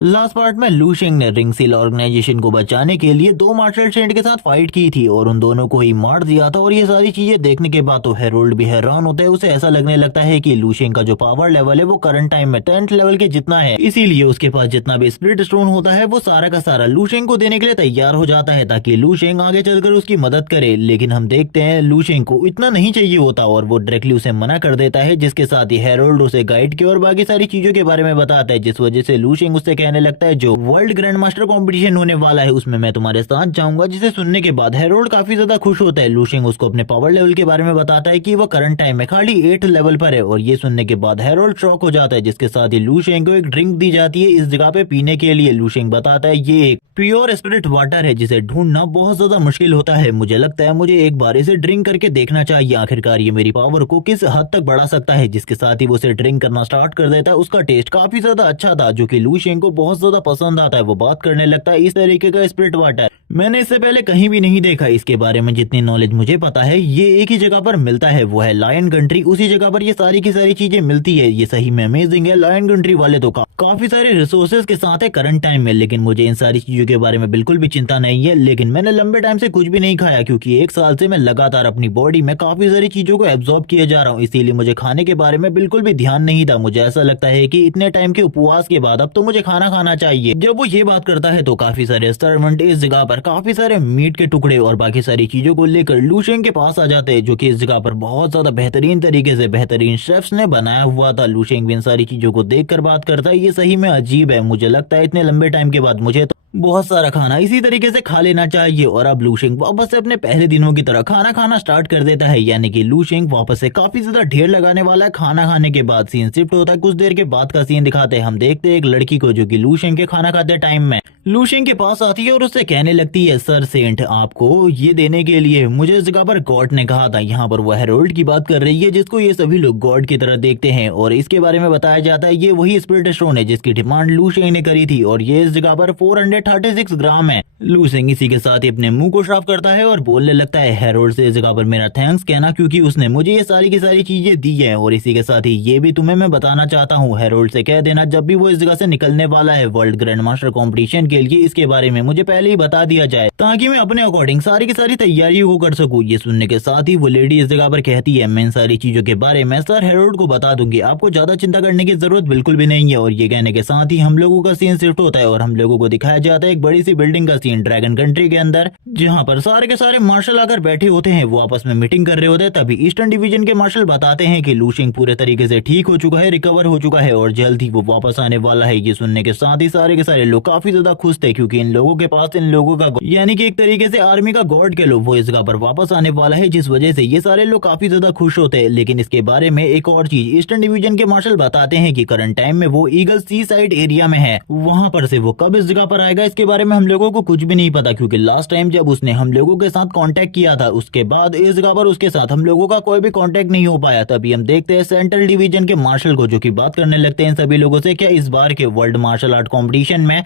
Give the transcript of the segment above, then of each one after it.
Last part में लू शेंग ने रिंग सील ऑर्गेनाइजेशन को बचाने के लिए दो मार्शल सेंट के साथ फाइट की थी और उन दोनों को ही मार दिया था। और ये सारी चीजें देखने के बाद तो हेरोल्ड भी हैरान होता है। उसे ऐसा लगने लगता है कि लू शेंग का जो पावर लेवल है वो करंट टाइम में 10th लेवल के जितना है, इसीलिए उसके पास जितना भी स्पिरिट स्टोन होता है वो सारा का सारा लू शेंग को देने के लिए तैयार हो जाता है ताकि लू शेंग आगे चलकर उसकी मदद करे। लेकिन हम देखते हैं लू शेंग को इतना नहीं चाहिए होता और वो डायरेक्टली उसे मना कर देता है, जिसके साथ ही हेरोल्ड उसे गाइड की और बाकी सारी चीजों के बारे में बताता है, जिस वजह से लू शेंग उससे कहने लगता है जो वर्ल्ड ग्रैंड मास्टर कंपटीशन होने वाला है उसमें मैं तुम्हारे साथ जाऊंगा। जिसे सुनने के बाद हेरोल्ड काफी ज्यादा खुश होता है। लू शेंग उसको अपने पावर लेवल के बारे में बताता है कि वो करंट टाइम में खाली 8 लेवल पर है और ये सुनने के बाद हेरोल्ड शॉक हो जाता है, जिसके साथ ही लू शेंग को एक ड्रिंक दी जाती है इस जगह पे पीने के लिए। लू शेंग बताता है ये एक प्योर स्पिरिट वाटर है जिसे ढूंढना बहुत ज्यादा मुश्किल होता है। मुझे लगता है मुझे एक बार इसे ड्रिंक करके देखना चाहिए, आखिरकार ये मेरी पावर को किस हद तक बढ़ा सकता है। जिसके साथ ही वो उसे ड्रिंक करना स्टार्ट कर देता है। उसका टेस्ट काफी ज्यादा अच्छा था जो कि लू शेंग को बहुत ज्यादा पसंद आता है। वो बात करने लगता है इस तरीके का स्पिरिट वाटर मैंने इससे पहले कहीं भी नहीं देखा। इसके बारे में जितनी नॉलेज मुझे पता है ये एक ही जगह पर मिलता है, वो है लायन कंट्री। उसी जगह पर ये सारी की सारी चीजें मिलती है। ये सही में अमेजिंग है। लायन कंट्री वाले तो काफी सारे रिसोर्सेज के साथ है करंट टाइम में, लेकिन मुझे इन सारी चीजों के बारे में बिल्कुल भी चिंता नहीं है। लेकिन मैंने लंबे टाइम से कुछ भी नहीं खाया क्योंकि एक साल से मैं लगातार अपनी बॉडी में काफी सारी चीजों को एब्जॉर्ब किए जा रहा हूँ, इसीलिए मुझे खाने के बारे में बिल्कुल भी ध्यान नहीं था। मुझे ऐसा लगता है कि इतने टाइम के उपवास के बाद अब तो मुझे खाना खाना चाहिए। जब वो ये बात करता है तो काफी सारे सर्वेंट इस जगह पर काफी सारे मीट के टुकड़े और बाकी सारी चीजों को लेकर लू शेंग के पास आ जाते हैं, जो कि इस जगह पर बहुत ज्यादा बेहतरीन तरीके से बेहतरीन शेफ्स ने बनाया हुआ था। लू शेंग भी इन सारी चीजों को देखकर बात करता है ये सही में अजीब है। मुझे लगता है इतने लंबे टाइम के बाद मुझे तो बहुत सारा खाना इसी तरीके से खा लेना चाहिए। और अब लू शेंग वापस से अपने पहले दिनों की तरह खाना खाना स्टार्ट कर देता है, यानी कि लू शेंग वापस से काफी ज्यादा ढेर लगाने वाला है। खाना खाने के बाद सीन शिफ्ट होता है, कुछ देर के बाद का सीन दिखाते हैं। हम देखते हैं एक लड़की को जो कि लू शेंग के खाना खाते टाइम में लू शेंग के पास आती है और उससे कहने लगती है सर सेंट आपको ये देने के लिए मुझे इस जगह पर गॉड ने कहा था। यहाँ पर वो हेरोल्ड की बात कर रही है जिसको ये सभी लोग गॉड की तरह देखते हैं और इसके बारे में बताया जाता है ये वही स्पिरिट स्टोन है जिसकी डिमांड लू शेंग ने करी थी और ये इस जगह पर 436 ग्राम है। लू शेंग इसी के साथ ही अपने मुंह को साफ करता है और बोलने लगता है हेरोल्ड से इस जगह पर मेरा थैंक्स कहना क्योंकि उसने मुझे ये सारी की सारी चीजें दी है। और इसी के साथ ही ये भी तुम्हें मैं बताना चाहता हूँ, हेरोल्ड से कह देना जब भी वो इस जगह से निकलने वाला है वर्ल्ड ग्रैंड मास्टर कॉम्पिटिशन के लिए इसके बारे में मुझे पहले ही बता दिया जाए ताकि मैं अपने अकॉर्डिंग सारी की सारी तैयारी को कर सकूं। ये सुनने के साथ ही वो लेडी इस जगह पर कहती है मैं इन सारी चीजों के बारे में सर हेरोल्ड को बता दूंगी, आपको ज्यादा चिंता करने की जरूरत बिल्कुल भी नहीं है। और ये कहने के साथ ही हम लोगों का सीन शिफ्ट होता है और हम लोगों को दिखाया जाता है एक बड़ी सी बिल्डिंग का सीन ड्रैगन कंट्री के अंदर, जहाँ पर सारे के सारे मार्शल आकर बैठे होते हैं, वो आपस में मीटिंग कर रहे होते हैं। तभी ईस्टर्न डिवीजन के मार्शल बताते हैं कि लू शेंग पूरे तरीके से ठीक हो चुका है, रिकवर हो चुका है और जल्द ही वो वापस आने वाला है। ये सुनने के साथ ही सारे के सारे लोग काफी ज्यादा खुश थे क्योंकि इन लोगों के पास इन लोगों का यानी कि एक तरीके से आर्मी का गॉड के लोग वो इस जगह पर वापस आने वाला है, जिस वजह से ये सारे लोग काफी ज्यादा खुश होते हैं। लेकिन इसके बारे में एक और चीज ईस्टर्न डिवीजन के मार्शल बताते हैं कि करंट टाइम में वो ईगल सी साइड एरिया में है, वहां पर से वो कब इस जगह पर आएगा इसके बारे में हम लोगों को कुछ भी नहीं पता क्योंकि लास्ट टाइम जब उसने हम लोगों के साथ कांटेक्ट किया था उसके बाद इस जगह पर उसके साथ हम लोगों का कोई भी कांटेक्ट नहीं हो पाया। तभी हम देखते हैं सेंट्रल डिवीजन के मार्शल को जो कि बात करने लगते हैं सभी लोगों से क्या इस बार के वर्ल्ड मार्शल आर्ट कंपटीशन में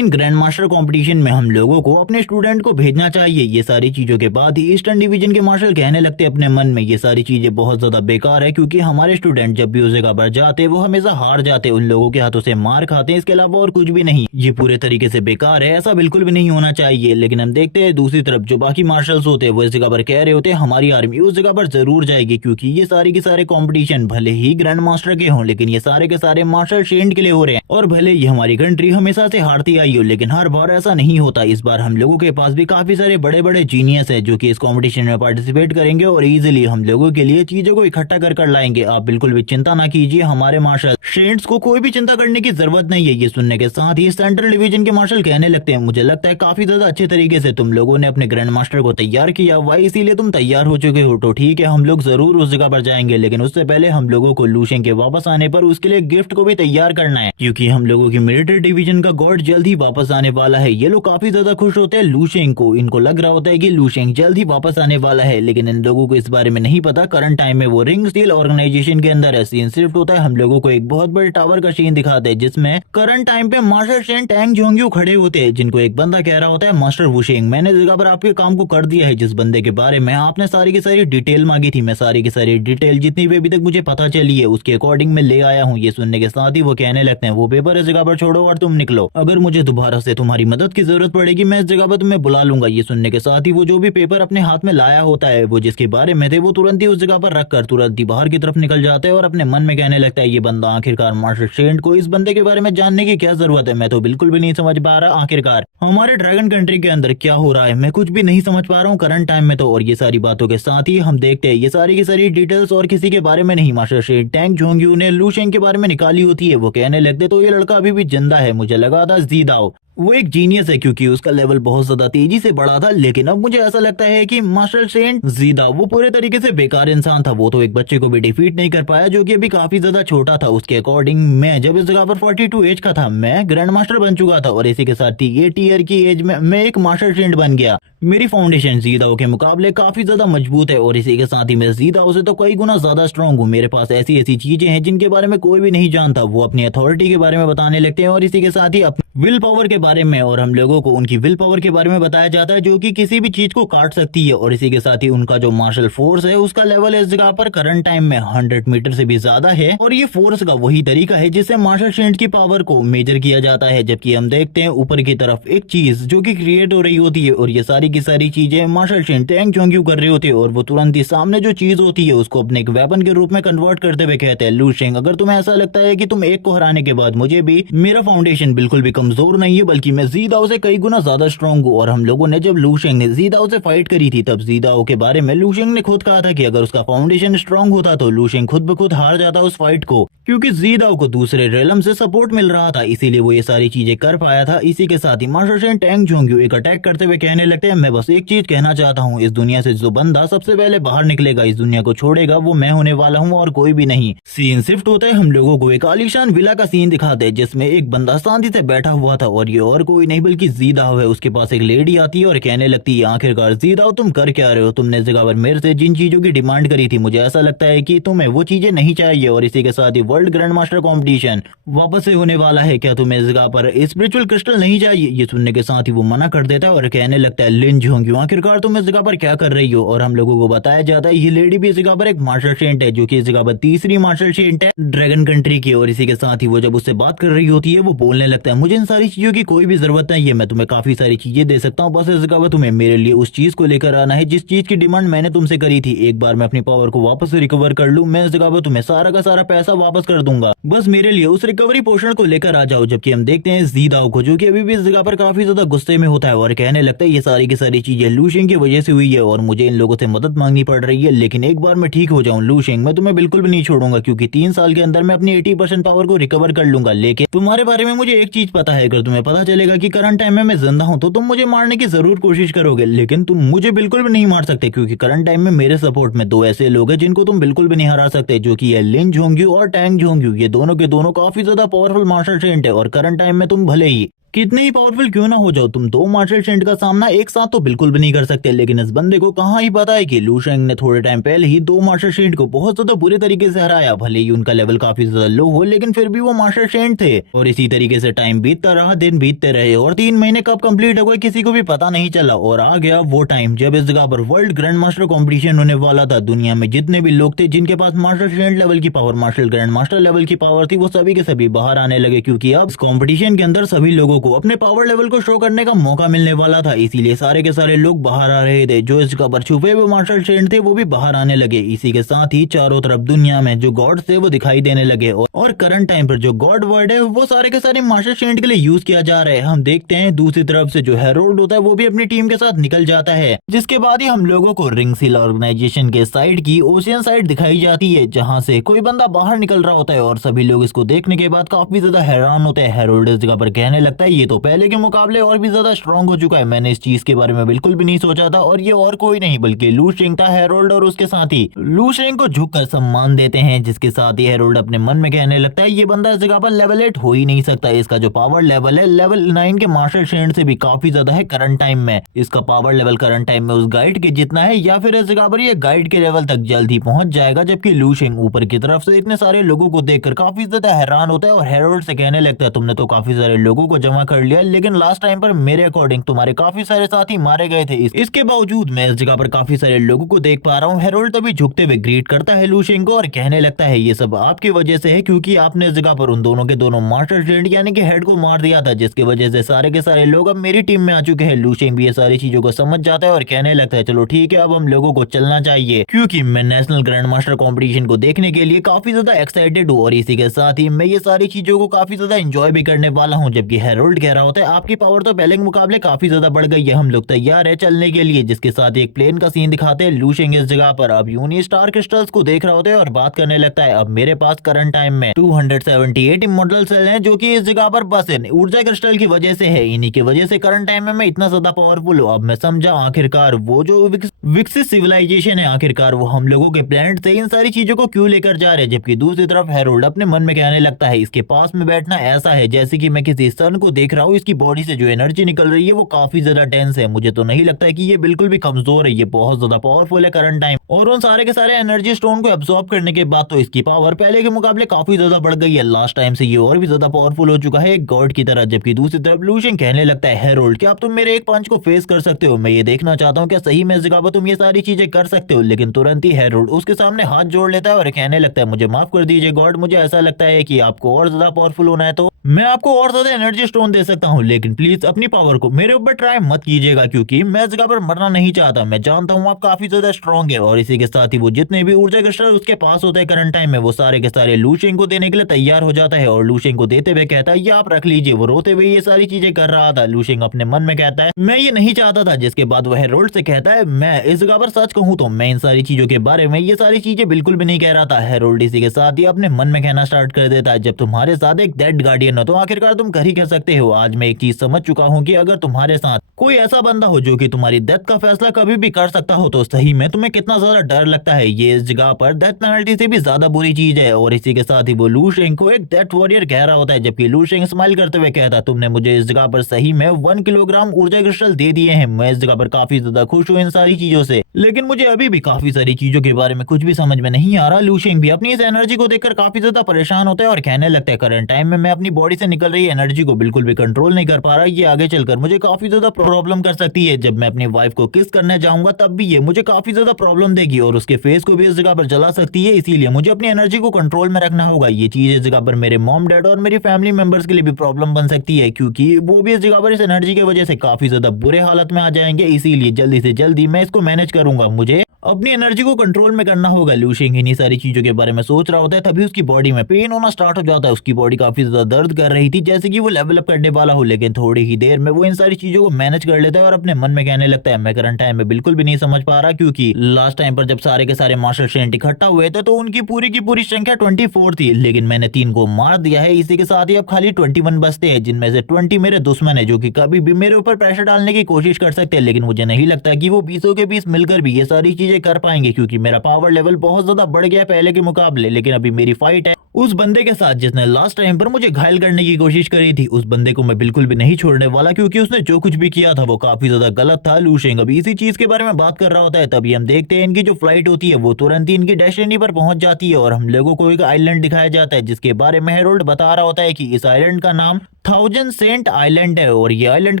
ग्रैंड मास्टर कंपटीशन में हम लोगों को अपने स्टूडेंट को भेजना चाहिए। ये सारी चीजों के बाद ही ईस्टर्न डिवीजन के मार्शल कहने लगते अपने मन में ये सारी चीजें बहुत ज्यादा बेकार है क्योंकि हमारे स्टूडेंट जब भी उस जगह पर जाते वो हमेशा हार जाते, उन लोगों के हाथों से मार खाते हैं, इसके अलावा और कुछ भी नहीं। ये पूरे तरीके से बेकार है, ऐसा बिल्कुल भी नहीं होना चाहिए। लेकिन हम देखते हैं दूसरी तरफ जो बाकी मार्शल्स होते हैं वो इस जगह पर कह रहे होते हैं हमारी आर्मी उस जगह पर जरूर जाएगी क्योंकि ये सारे के सारे कंपटीशन भले ही ग्रैंड मास्टर के हों लेकिन ये सारे के सारे मार्शल शेंट के लिए हो रहे हैं। और भले ही हमारी कंट्री हमेशा से हारती आई हो लेकिन हर बार ऐसा नहीं होता। इस बार हम लोगों के पास भी काफी सारे बड़े बड़े जीनियस है जो कि इस कंपटीशन में पार्टिसिपेट करेंगे और इजीली हम लोगों के लिए चीजों को इकट्ठा कर लाएंगे। आप बिल्कुल भी चिंता ना कीजिए, हमारे मार्शल शेंट्स को कोई भी चिंता करने की जरूरत नहीं है। ये सुनने के साथ ही सेंट्रल डिवीजन के मार्शल कहने लगते हैं मुझे लगता है काफी ज्यादा अच्छे तरीके से तुम लोगों ने अपने ग्रैंड मास्टर को तैयार किया हुआ है, इसीलिए तुम तैयार हो चुके हो तो ठीक है हम लोग जरूर उस जगह पर जाएंगे। लेकिन उससे पहले हम लोगों को लू शेंग के वापस आने पर उसके लिए गिफ्ट को भी तैयार करना है क्योंकि हम लोगों की मिलिट्री डिवीजन का गॉड जल्द ही वापस वापस आने वाला है। ये लोग काफी ज्यादा खुश होते हैं लूशेंग को, इनको लग रहा होता है कि लूशेंग जल्द ही वापस आने वाला है, लेकिन इन लोगों को इस बारे में नहीं पता करंट टाइम में वो रिंग स्टील ऑर्गेनाइजेशन के अंदर है। सीन शिफ्ट होता है, हम लोगों को एक बहुत बड़े टावर का सीन दिखाते हैं जिसमें करंट टाइम पे मास्टर शेन टैंग जोंग्यू खड़े होते हैं, जिनको एक बंदा कह रहा होता है मास्टर वुशेंग, मैंने जगह पर आपके काम को कर दिया है। जिस बंदे के बारे में आपने सारी की सारी डिटेल मांगी थी, मैं सारी की सारी डिटेल जितनी भी अभी तक मुझे पता चली है उसके अकॉर्डिंग मैं ले आया हूँ। ये सुनने के साथ ही वो कहने लगते हैं वो पेपर इस जगह पर छोड़ो और तुम निकलो, अगर मुझे दोबारा से तुम्हारी मदद की जरूरत पड़ेगी मैं इस जगह पर तुम्हें बुला लूंगा। ये सुनने के साथ ही वो जो भी पेपर अपने हाथ में लाया होता है, वो जिसके बारे में थे, वो तुरंत ही उस जगह पर रखकर तुरंत ही बाहर की तरफ निकल जाते हैं और अपने मन में कहने लगता है ये बंदा आखिरकार मास्टर शेंट को इस बंदे के बारे में जानने की क्या जरूरत है, मैं तो बिल्कुल भी नहीं समझ पा रहा आखिरकार हमारे ड्रैगन कंट्री के अंदर क्या हो रहा है, मैं कुछ भी नहीं समझ पा रहा हूँ करंट टाइम में तो। और ये सारी बातों के साथ ही हम देखते हैं ये सारी की सारी डिटेल्स और किसी के बारे में नहीं, मास्टर शेंट टैंग जोंग्यू ने लूशेंग के बारे में निकाली होती है। वो कहने लगते तो ये लड़का अभी भी जिंदा है, मुझे लगा था जीदाओ वो एक जीनियस है क्योंकि उसका लेवल बहुत ज्यादा तेजी से बढ़ा था, लेकिन अब मुझे ऐसा लगता है कि मास्टर शेंट जीदा वो पूरे तरीके से बेकार इंसान था। वो तो एक बच्चे को भी डिफीट नहीं कर पाया जो कि अभी काफी ज्यादा छोटा था। उसके अकॉर्डिंग मैं जब इस जगह पर 42 एज का था मैं ग्रैंड मास्टर बन चुका था और इसी के साथ ही ये टीयर की एज में मैं एक मास्टर शेंट बन गया। मेरी फाउंडेशन जीदाओ के मुकाबले काफी ज्यादा मजबूत है और इसी के साथ ही मैं जीदाओ से तो कई गुना ज्यादा स्ट्रॉन्ग हूँ। मेरे पास ऐसी ऐसी चीजें हैं जिनके बारे में कोई भी नहीं जानता। वो अपनी अथॉरिटी के बारे में बताने लगते हैं और इसी के साथ ही अपनी विल पावर के बारे में, और हम लोगों को उनकी विल पावर के बारे में बताया जाता है जो कि किसी भी चीज को काट सकती है। और इसी के साथ ही उनका जो मार्शल फोर्स है उसका लेवल इस जगह पर करंट टाइम में 100 मीटर से भी ज्यादा है और ये फोर्स का वही तरीका है जिससे मार्शल शेंट की पावर को मेजर किया जाता है। जबकि हम देखते हैं ऊपर की तरफ एक चीज जो कि क्रिएट हो रही होती है और ये सारी की सारी चीजें मार्शल शेंट टैंग जोंग्यू कर रहे होते हैं और वो तुरंत ही सामने जो चीज होती है उसको अपने एक वेपन के रूप में कन्वर्ट करते हुए कहते हैं लूशेंग, अगर तुम्हें ऐसा लगता है कि तुम एक को हराने के बाद मुझे भी मेरा फाउंडेशन बिल्कुल भी कमजोर नहीं है बल्कि मैं जीदाओ से कई गुना ज्यादा स्ट्रॉन्ग हूँ। और हम लोगों ने जब लूशेंग ने जीदाओ से फाइट करी थी तब जीदाओ के बारे में लूशेंग ने खुद कहा था कि अगर उसका फाउंडेशन स्ट्रॉन्ग होता तो लूशेंग खुद ब खुद हार जाता उस फाइट को, क्योंकि जीदाओ को दूसरे रेलम से सपोर्ट मिल रहा था, इसीलिए वो ये सारी चीजें कर पाया था। इसी के साथ ही मास्टर शेंट टैंग जोंग्यू एक अटैक करते हुए कहने लगते हैं मैं बस एक चीज कहना चाहता हूँ, इस दुनिया से जो बंदा सबसे पहले बाहर निकलेगा, इस दुनिया को छोड़ेगा, वो मैं होने वाला हूँ और कोई भी नहीं। सीन शिफ्ट होता है, हम लोगों को एक आलीशान विला का सीन दिखाते हैं जिसमें एक बंदा शांति से बैठा हुआ था और ये और कोई नहीं बल्कि जीदाओ है। उसके पास एक लेडी आती है और कहने लगती है आखिरकार जीदाओ तुम कर क्या रहे हो, तुमने इस जगह पर मेरे से जिन चीजों की डिमांड करी थी मुझे ऐसा लगता है कि तुम्हें वो चीजें नहीं चाहिए। और इसी के साथ ही वर्ल्ड ग्रैंड मास्टर कॉम्पिटिशन वापस से होने वाला है, क्या तुम्हें इस जगह पर स्पिरिचुअल क्रिस्टल नहीं चाहिए। ये सुनने के साथ ही वो मना कर देता है और कहने लगता है लिन जोंग्यू आखिरकार तुम इस जगह पर क्या कर रही हो। और हम लोगों को बताया जाता है ये लेडी भी इस जगह पर एक मास्टर शेंट है जो कि इस जगह पर तीसरी मास्टर शेंट है ड्रैगन कंट्री की। और इसी के साथ ही वो जब उससे बात कर रही होती है वो बोलने लगता है मुझे इन सारी चीजों की कोई भी जरूरत नहीं है, मैं तुम्हें काफी सारी चीजें दे सकता हूँ, बस इस जगह पर तुम्हें मेरे लिए उस चीज को लेकर आना है जिस चीज की डिमांड मैंने तुमसे करी थी। एक बार मैं अपनी पावर को वापस रिकवर कर लूं मैं इस जगह पर तुम्हें सारा का सारा पैसा वापस कर दूंगा, बस मेरे लिए उस रिकवरी पोर्शन को लेकर आ जाओ। जबकि हम देखते हैं जीदाओ को जो कि अभी भी इस जगह पर काफी ज्यादा गुस्से में होता है और कहने लगता है ये सारी की सारी चीजें लूशेंग की वजह से हुई है और मुझे इन लोगों से मदद मांगनी पड़ रही है, लेकिन एक बार मैं ठीक हो जाऊं लूशेंग मैं तुम्हें बिल्कुल भी नहीं छोड़ूंगा क्योंकि 3 साल के अंदर मैं अपनी 80% पावर को रिकवर कर लूंगा। लेकिन तुम्हारे बारे में मुझे एक चीज पता है, अगर तुम्हें पता चलेगा कि करंट टाइम में मैं जिंदा हूं तो तुम मुझे मारने की जरूर कोशिश करोगे, लेकिन तुम मुझे बिल्कुल भी नहीं मार सकते क्योंकि करंट टाइम में मेरे सपोर्ट में 2 ऐसे लोग हैं जिनको तुम बिल्कुल भी नहीं हरा सकते, जो कि है लिन जोंग्यू और टैंग जोंग्यू। ये दोनों के दोनों काफी ज्यादा पावरफुल मास्टर शेंट है और करंट टाइम में तुम भले ही कितने ही पावरफुल क्यों ना हो जाओ तुम 2 मास्टर शेंट का सामना एक साथ तो बिल्कुल भी नहीं कर सकते। लेकिन इस बंदे को कहाँ ही पता है कि लूशेंग ने थोड़े टाइम पहले ही 2 मास्टर शेंट को बहुत ज्यादा बुरे तरीके से हराया, भले ही उनका लेवल काफी ज्यादा लो हो लेकिन फिर भी वो मास्टर शेंट थे। और इसी तरीके से टाइम बीतता रहा, दिन बीतते रहे और 3 महीने कब कंप्लीट हो गए किसी को भी पता नहीं चला। और आ गया वो टाइम जब इस जगह पर वर्ल्ड ग्रैंड मास्टर कॉम्पिटिशन होने वाला था। दुनिया में जितने भी लोग थे जिनके पास मास्टर शेंट लेवल की power, master grand master level की पावर थी, वो सभी के सभी बाहर आने लगे क्योंकि अब इस कॉम्पिटिशन के अंदर सभी लोगों को अपने पावर लेवल को शो करने का मौका मिलने वाला था, इसीलिए सारे के सारे लोग बाहर आ रहे थे। जो इस जगह पर छुपे हुए मास्टर शेंट थे वो भी बाहर आने लगे। इसी के साथ ही चारों तरफ दुनिया में जो गॉड थे वो दिखाई देने लगे और करंट टाइम पर जो गॉड वर्ड है वो सारे के सारे मास्टर शेंट के लिए यूज किया जा रहा है। हम देखते हैं दूसरी तरफ से जो हेरोल्ड होता है वो भी अपनी टीम के साथ निकल जाता है, जिसके बाद ही हम लोगों को रिंग सील ऑर्गेनाइजेशन के साइड की ओशियन साइड दिखाई जाती है जहाँ से कोई बंदा बाहर निकल रहा होता है और सभी लोग इसको देखने के बाद काफी ज्यादा हैरान होते हैं। हेरोल्ड इस जगह पर कहने लगता है है ये तो पहले के मुकाबले और भी ज्यादा स्ट्रांग हो चुका है। मैंने इस चीज के बारे में बिल्कुल भी नहीं सोचा था और ये और कोई नहीं बल्कि लू शिंग था। हेरोल्ड और उसके साथी लू शिंग को झुककर सम्मान देते हैं, जिसके साथ ही हेरोल्ड अपने मन में कहने लगता है ये बंदा इस जगह पर लेवल 8 हो ही नहीं सकता। इसका जो पावर लेवल है लेवल 9 के मार्शल शेड से भी काफी ज्यादा है करंट टाइम में। इसका पावर लेवल करंट टाइम में उस गाइड के जितना है, या फिर इस जगह पर ये गाइड के लेवल तक जल्द ही पहुंच जाएगा। जबकि लू शिंग ऊपर की तरफ से इतने सारे लोगों को देखकर काफी ज्यादा हैरान होता है और हेरोल्ड से कहने लगता है तुमने तो काफी सारे लोगों को जमा कर लिया, लेकिन लास्ट टाइम पर मेरे अकॉर्डिंग तुम्हारे काफी सारे साथी मारे गए थे। इसके बावजूद मैं इस जगह पर काफी सारे लोगों को देख पा रहा हूँ। हेरोल्ड तभी झुकते हुए ग्रीट करता है लू शिंग को और कहने लगता है ये सब आपकी वजह से है, क्योंकि आपने इस जगह पर उन दोनों के दोनों मास्टर ट्रेंड यानी कि हेड को मार दिया था, जिसकी वजह से सारे के सारे लोग अब मेरी टीम में आ चुके हैं। लू शिंग भी ये सारी चीजों को समझ जाता है और कहने लगता है चलो ठीक है अब हम लोगों को चलना चाहिए, क्योंकि मैं नेशनल ग्रैंड मास्टर कॉम्पिटिशन को देखने के लिए काफी ज्यादा एक्साइटेड हूँ और इसी के साथ ही मैं ये सारी चीजों को काफी ज्यादा एंजॉय भी करने वाला हूँ। जबकि हेरोल्ड कह रहा होता है आपकी पावर तो पहले के मुकाबले काफी ज्यादा बढ़ गई है, हम लोग तैयार है चलने के लिए। जिसके साथ एक प्लेन का सीन दिखाते हैं। लू शिंग इस जगह पर अब यूनी स्टार क्रिस्टल्स को देख रहा होता है और बात करने लगता है अब मेरे पास करंट टाइम में 278 इमॉर्टल सेल हैं, जो कि इस जगह पर बस ऊर्जा क्रिस्टल की वजह से है। इन्हीं की वजह से करंट टाइम में मैं इतना ज्यादा पावरफुल हूँ। अब मैं समझा आखिरकार वो जो विकसित सिविलाइजेशन है आखिरकार वो हम लोगों के प्लेनेट से इन सारी चीजों को क्यों लेकर जा रहे हैं। जबकि दूसरी तरफ हेरोल्ड अपने मन में कहने लगता है इसके पास में बैठना ऐसा है जैसे कि मैं किसी सन को देख रहा हूँ। इसकी बॉडी से जो एनर्जी निकल रही है वो काफी ज्यादा डेंस है। मुझे तो नहीं लगता है कि ये बिल्कुल भी कमजोर है, ये बहुत ज्यादा पावरफुल है करंट टाइम। और उन सारे के सारे एनर्जी स्टोन को एब्सॉर्ब करने के बाद तो इसकी पावर पहले के मुकाबले काफी ज्यादा बढ़ गई है। लास्ट टाइम से ये और भी ज्यादा पावरफुल हो चुका है एक गॉड की तरह। जबकि दूसरी तरफ लू शिंग कहने लगता है हेरोल्ड क्या आप तुम मेरे एक पंच को फेस कर सकते हो? मैं ये देखना चाहता हूँ क्या सही में इस जगह पर तुम ये सारी चीजें कर सकते हो। लेकिन तुरंत ही हेरोल्ड उसके सामने हाथ जोड़ लेता है और कहने लगता है मुझे माफ कर दीजिए गॉड, मुझे ऐसा लगता है कि आपको और ज्यादा पावरफुल होना है तो मैं आपको और ज्यादा एनर्जी स्टोन दे सकता हूँ, लेकिन प्लीज अपनी पावर को मेरे ऊपर ट्राई मत कीजिएगा, क्योंकि मैं इस जगह पर मरना नहीं चाहता। मैं जानता हूँ आप काफी ज्यादा स्ट्रॉन्ग है। और इसी के साथ ही वो जितने भी ऊर्जा क्रिस्टल उसके पास होते हैं करंट टाइम में वो सारे के सारे लू शिंग को देने के लिए तैयार हो जाता है और लू शिंग को देते हुए कहता है ये आप रख लीजिए। वो रोते हुए ये सारी चीजें कर रहा था। लू शिंग अपने मन में कहता है मैं ये नहीं चाहता था। जिसके बाद वह हेरोल्ड से कहता है मैं इस जगह पर सच कहूँ तो मैं इन सारी चीजों के बारे में ये सारी चीजें बिल्कुल भी नहीं कह रहा था। हेरोल्ड इसी के साथ ही अपने मन में कहना स्टार्ट कर देता है जब तुम्हारे साथ एक डेड गार्डियन हो तो आखिरकार तुम कर ही कह सकते हो। आज मैं एक चीज समझ चुका हूँ कि अगर तुम्हारे साथ कोई ऐसा बंदा हो जो कि तुम्हारी डेथ का फैसला कभी भी कर सकता हो तो सही में तुम्हें कितना ज्यादा डर लगता है। ये इस जगह पर डेथ पेनल्टी से भी ज्यादा बुरी चीज है। और इसी के साथ ही वो लू शिंग को एक डेथ वॉरियर कह रहा होता है। जबकि लू शिंग स्माइल करते हुए कहता तुमने मुझे इस जगह पर सही में 1 किलोग्राम ऊर्जा क्रिस्टल दे दिए हैं। मैं इस जगह पर काफी ज्यादा खुश हूँ इन सारी चीजों से, लेकिन मुझे अभी भी काफी सारी चीजों के बारे में कुछ भी समझ में नहीं आ रहा। लू शिंग भी अपनी इस एनर्जी को देखकर काफी ज्यादा परेशान होता है और कहने लगता है करंट टाइम में मैं अपनी बॉडी से निकल रही एनर्जी को बिल्कुल भी कंट्रोल नहीं कर पा रहा। ये आगे चलकर मुझे काफी ज्यादा प्रॉब्लम कर सकती है। जब मैं अपनी वाइफ को किस करने जाऊंगा तब भी ये मुझे काफी ज्यादा प्रॉब्लम देगी और उसके फेस को भी इस जगह पर जला सकती है। इसीलिए मुझे अपनी एनर्जी को कंट्रोल में रखना होगा। ये चीज इस जगह पर मेरे मॉम डैड और मेरी फैमिली मेंबर्स के लिए भी प्रॉब्लम बन सकती है, क्योंकि वो भी इस जगह पर इस एनर्जी की वजह से काफी ज्यादा बुरे हालत में आ जाएंगे। इसीलिए जल्दी से जल्दी मैं इसको मैनेज करूंगा। मुझे अपनी एनर्जी को कंट्रोल में करना होगा। लू शिंग इन्हीं सारी चीजों के बारे में सोच रहा होता है तभी उसकी बॉडी में पेन होना स्टार्ट हो जाता है। उसकी बॉडी काफी ज्यादा दर्द कर रही थी जैसे कि वो लेवल अप करने वाला हो, लेकिन थोड़ी ही देर में वो इन सारी चीजों को मैनेज कर लेता है और अपने मन में कहने लगता है मैं करंट टाइम में बिल्कुल भी नहीं समझ पा रहा, क्योंकि लास्ट टाइम पर जब सारे के सारे मार्शल स्ट्रेंट इकट्ठा हुए थे तो उनकी पूरी की पूरी संख्या 24 थी, लेकिन मैंने 3 को मार दिया है। इसी के साथ ही अब खाली 21 बचते हैं, जिनमें से 20 मेरे दुश्मन है जो कि कभी भी मेरे ऊपर प्रेशर डालने की कोशिश कर सकते हैं। लेकिन मुझे नहीं लगता कि वो 20 के 20 मिलकर भी ये सारी चीजें कर पाएंगे, क्योंकि मेरा पावर लेवल बहुत ज्यादा बढ़ गया पहले के मुकाबले। लेकिन अभी मेरी फाइट है उस बंदे के साथ जिसने लास्ट टाइम पर मुझे घायल करने की कोशिश करी थी। उस बंदे को मैं बिल्कुल भी नहीं छोड़ने वाला, क्योंकि उसने जो कुछ भी किया था वो काफी ज्यादा गलत था। लू शिंग अभी इसी चीज के बारे में बात कर रहा होता है तभी हम देखते हैं इनकी जो फ्लाइट होती है वो तुरंत ही इनकी डेस्टिनी पर पहुंच जाती है और हम लोगों को एक आइलैंड दिखाया जाता है जिसके बारे में हेरोल्ड बता रहा होता है कि इस आइलैंड का नाम 1000 सेंट आइलैंड है और ये आइलैंड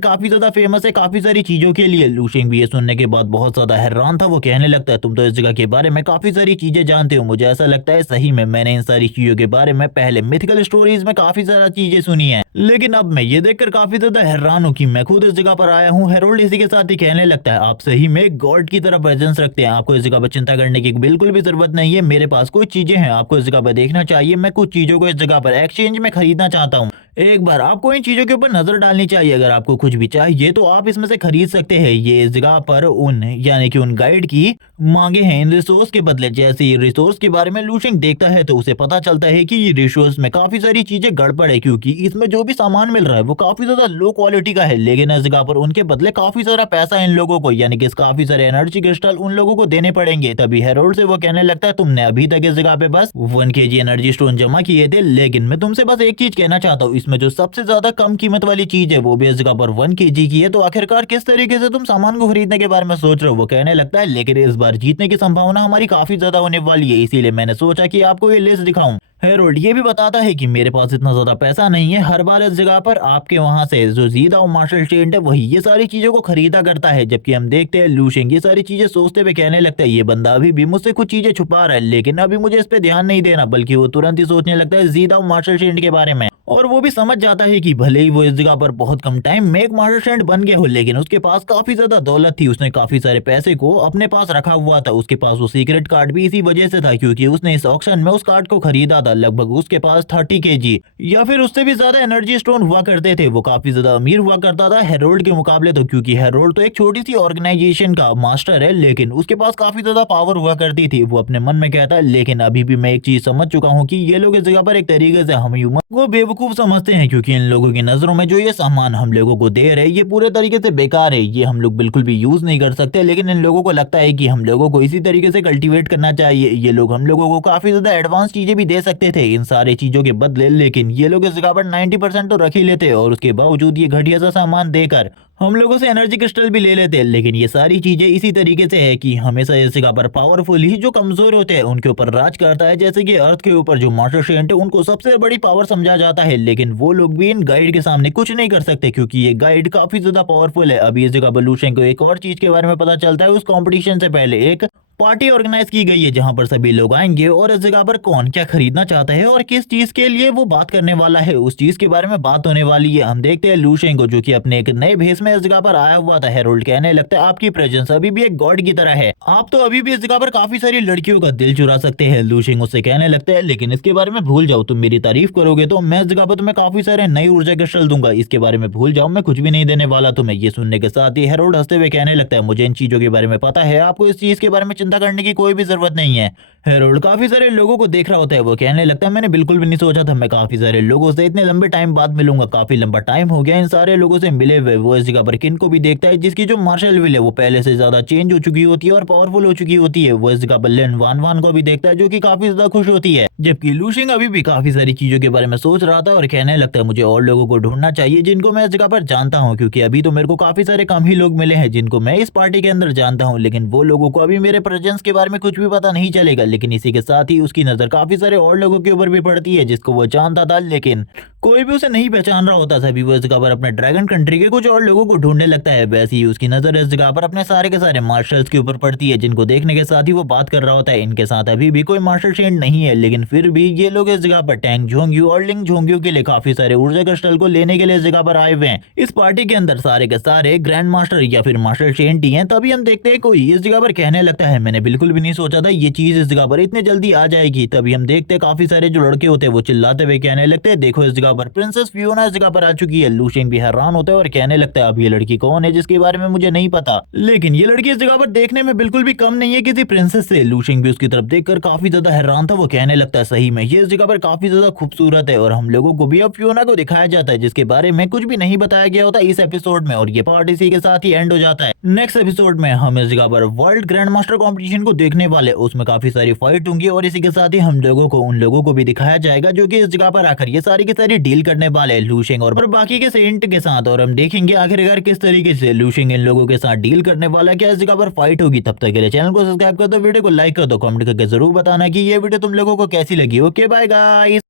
काफी ज्यादा फेमस है काफी सारी चीजों के लिए। लू शिंग भी ये सुनने के बाद बहुत ज्यादा हैरान था। वो कहने लगता है तुम तो इस जगह के बारे में काफी सारी चीजें जानते हो। मुझे ऐसा लगता है सही में मैंने इन सारी चीजों के बारे में पहले मिथिकल स्टोरीज में काफी ज्यादा चीजें सुनी है, लेकिन अब मैं ये देखकर काफी ज्यादा हैरान हूँ कि मैं खुद इस जगह पर आया हूँ। हेरोल्ड इसी के साथ ही कहने लगता है आप सही में गॉड की तरह प्रेजेंस रखते हैं। आपको इस जगह पर चिंता करने की बिल्कुल भी जरूरत नहीं है। मेरे पास कुछ चीजें हैं आपको इस जगह पर देखना चाहिए। मैं कुछ चीजों को इस जगह पर एक्सचेंज में खरीदना चाहता हूँ। एक बार आपको इन चीज़ों के ऊपर नज़र डालनी चाहिए। अगर आपको कुछ भी चाहिए तो आप इसमें से खरीद सकते हैं। ये इस जगह पर उन यानी कि उन गाइड की मांगे हैं इन रिसोर्स के बदले। जैसे ये रिसोर्स के बारे में लूशिंग देखता है तो उसे पता चलता है कि ये रिसोर्स में काफ़ी सारी चीज़ें गड़बड़ है, क्योंकि इसमें जो भी सामान मिल रहा है वो काफ़ी ज़्यादा लो क्वालिटी का है। लेकिन इस जगह पर उनके बदले काफ़ी सारा पैसा इन लोगों को यानी कि काफ़ी सारे एनर्जी क्रिस्टल उन लोगों को देने पड़ेंगे। तभी हेरोल्ड से वो कहने लगता है तुमने अभी तक इस जगह पे बस 1 kg एनर्जी स्टोन जमा किए थे, लेकिन मैं तुमसे बस एक चीज कहना चाहता हूँ, इसमें जो सबसे ज्यादा कम कीमत वाली चीज है वो भी इस जगह पर 1 kg की है। तो आखिरकार किस तरीके से तुम सामान को खरीदने के बारे में सोच रहे हो? वो कहने लगता है लेकिन इस बार जीतने की संभावना हमारी काफी ज्यादा होने वाली है, इसीलिए मैंने सोचा कि आपको ये लिस्ट दिखाऊं। हेरोल्ड ये भी बताता है कि मेरे पास इतना ज्यादा पैसा नहीं है। हर बार इस जगह पर आपके वहां से जो जीदा और मार्शल स्टेंट है वही ये सारी चीजों को खरीदा करता है। जबकि हम देखते हैं लूशिंग ये सारी चीजें सोचते हुए कहने लगता है ये बंदा अभी भी मुझसे कुछ चीजें छुपा रहा है, लेकिन अभी मुझे इस पे ध्यान नहीं देना। बल्कि वो तुरंत ही सोचने लगता है जीदा और मार्शल स्टेंट के बारे में। और वो भी समझ जाता है कि भले ही वो इस जगह पर बहुत कम टाइम में एक मार्शल स्टेंट बन गया हो, लेकिन उसके पास काफी ज्यादा दौलत थी। उसने काफी सारे पैसे को अपने पास रखा हुआ था। उसके पास वो सीक्रेट कार्ड भी इसी वजह से था, क्योंकि उसने इस ऑक्शन में उस कार्ड को खरीदा था। लगभग उसके पास 30 kg या फिर उससे भी ज्यादा एनर्जी स्टोन हुआ करते थे। वो काफी ज्यादा अमीर हुआ करता था हेरोल्ड के मुकाबले। तो क्योंकि हेरोल्ड तो एक छोटी सी ऑर्गेनाइजेशन का मास्टर है, लेकिन उसके पास काफी ज्यादा पावर हुआ करती थी। वो अपने मन में कहता है लेकिन अभी भी मैं एक चीज समझ चुका हूँ कि ये लोग इस जगह पर एक तरीके से हम ह्यूमन को बेवकूफ समझते हैं, क्योंकि इन लोगों की नजरों में जो ये सामान हम लोगों को दे रहे हैं ये पूरे तरीके से बेकार है, ये हम लोग बिल्कुल भी यूज नहीं कर सकते। लेकिन इन लोगों को लगता है कि हम लोगों को इसी तरीके से कल्टीवेट करना चाहिए। ये लोग हम लोगों को काफी ज्यादा एडवांस चीजें भी दे सकते थे इन सारी चीजों के बदले, लेकिन ये लोग इस जगह पर 90% तो रख ही लेते और उसके बावजूद ये घटिया सा सामान देकर हम लोगों से एनर्जी क्रिस्टल भी ले लेते हैं। लेकिन ये सारी चीजें इसी तरीके से है कि हमेशा इस जगह पर पावरफुल ही जो कमजोर होते हैं उनके ऊपर राज करता है। जैसे कि अर्थ के ऊपर जो मास्टर सेंट है उनको सबसे बड़ी पावर समझा जाता है, लेकिन वो लोग भी इन गाइड के सामने कुछ नहीं कर सकते, क्योंकि ये गाइड काफी ज्यादा पावरफुल है। अभी इस जगह पर लूशेन को एक और चीज के बारे में पता चलता है। उस कंपटीशन से पहले एक पार्टी ऑर्गेनाइज की गई है जहां पर सभी लोग आएंगे और इस जगह पर कौन क्या खरीदना चाहता है और किस चीज के लिए वो बात करने वाला है उस चीज के बारे में बात होने वाली है। हम देखते हैं लूशेन को जो कि अपने एक नए भेष में इस जगह पर आया हुआ था। हेरोल्ड कहने लगता है आपकी प्रेजेंस अभी भी एक गॉड की तरह है, आप तो अभी भी इस जगह पर काफी सारी लड़कियों का दिल चुरा सकते हैं। लूशेन उससे कहने लगता है लेकिन इसके बारे में भूल जाओ, तुम मेरी तारीफ करोगे तो मैं इस जगह पर तुम्हें काफी सारे नई ऊर्जा क्रिस्टल दूंगा, इसके बारे में भूल जाओ, मैं कुछ भी नहीं देने वाला तुम्हें। ये सुनने के साथ ही हेरोल्ड हंसते हुए कहने लगता है मुझे इन चीजों के बारे में पता है, आपको इस चीज के बारे में चिंता करने की कोई भी जरूरत नहीं है। हेरोल्ड काफी सारे लोगों को देख रहा होता है। वो कहने लगता है मैंने बिल्कुल भी नहीं सोचा था मैं काफी सारे लोगों से इतने लंबे टाइम बाद मिलूंगा, काफी लंबा टाइम हो गया इन सारे लोगों से मिले हुए। वो इस जगह पर किन को भी देखता है जिसकी जो मार्शल विल है वो पहले से ज्यादा चेंज हो चुकी होती है और पावरफुल हो चुकी होती है। वो इस जगह पर लेन वान वान को भी देखता है जो कि काफी ज्यादा खुश होती है, जबकि लूशिंग अभी भी काफी सारी चीजों के बारे में सोच रहा था और कहने लगता है मुझे और लोगों को ढूंढना चाहिए जिनको मैं इस जगह पर जानता हूँ, क्योंकि अभी तो मेरे को काफी सारे कम ही लोग मिले हैं जिनको मैं इस पार्टी के अंदर जानता हूँ, लेकिन वो लोगों को अभी मेरे प्रेजेंस के बारे में कुछ भी पता नहीं चलेगा। लेकिन इसी के साथ ही उसकी नजर काफी सारे और लोगों के ऊपर भी पड़ती है जिसको वो जानता था, लेकिन कोई भी उसे नहीं पहचान रहा होता। सभी वो इस जगह पर अपने ड्रैगन कंट्री के कुछ और लोगों को ढूंढने लगता है। वैसे ही उसकी नजर इस जगह पर अपने सारे के सारे मार्शल्स के ऊपर पड़ती है जिनको देखने के साथ ही वो बात कर रहा होता है। इनके साथ अभी भी कोई मार्शल शेंड नहीं है, लेकिन फिर भी ये लोग इस जगह पर टैंग झोंग्यू और लिंग झोंग्यू के लिए काफी सारे ऊर्जा क्रिस्टल को लेने के लिए इस जगह पर आए हुए हैं। इस पार्टी के अंदर सारे के सारे ग्रैंड मास्टर या फिर मार्शल शेंड ही हैं। तभी हम देखते हैं कोई इस जगह पर कहने लगता है मैंने बिल्कुल भी नहीं सोचा था ये चीज इस जगह पर इतने जल्दी आ जाएगी। तभी हम देखते हैं काफी सारे जो लड़के होते हैं वो चिल्लाते हुए कहने लगते हैं देखो इस जगह पर प्रिंसेस फियोना इस जगह पर आ चुकी है। लूशियन भी हैरान होता है और कहने लगता है अब ये लड़की कौन है जिसके बारे में मुझे नहीं पता, लेकिन ये लड़की इस जगह पर देखने में बिल्कुल भी कम नहीं है किसी प्रिंसेस से। लूशियन भी उसकी तरफ देखकर काफी ज्यादा हैरान था। वो कहने लगता है सही में ये इस जगह पर काफी ज्यादा खूबसूरत है और हम लोगों को भी अब फियोना को दिखाया जाता है जिसके बारे में कुछ भी नहीं बताया गया होता इस एपिसोड में, और ये पार्ट इसी के साथ ही एंड हो जाता है। नेक्स्ट एपिसोड में हम इस जगह पर वर्ल्ड ग्रैंड मास्टर कॉम्पिटिशन को देखने वाले, उसमें काफी सारी फाइट होंगी और इसी के साथ ही हम लोगों को उन लोगों को भी दिखाया जाएगा जो कि इस जगह पर आकर ये सारी की सारी डील करने वाले हैं लूशिंग और बाकी के सेंट के साथ, और हम देखेंगे आखिरकार किस तरीके से लूशिंग इन लोगों के साथ डील करने वाला, क्या इस जगह पर फाइट होगी। तब तक के लिए चैनल को सब्सक्राइब कर दो, वीडियो को लाइक कर दो, कमेंट करके जरूर बताना कि ये वीडियो तुम लोगों को कैसी लगी। Okay bye guys.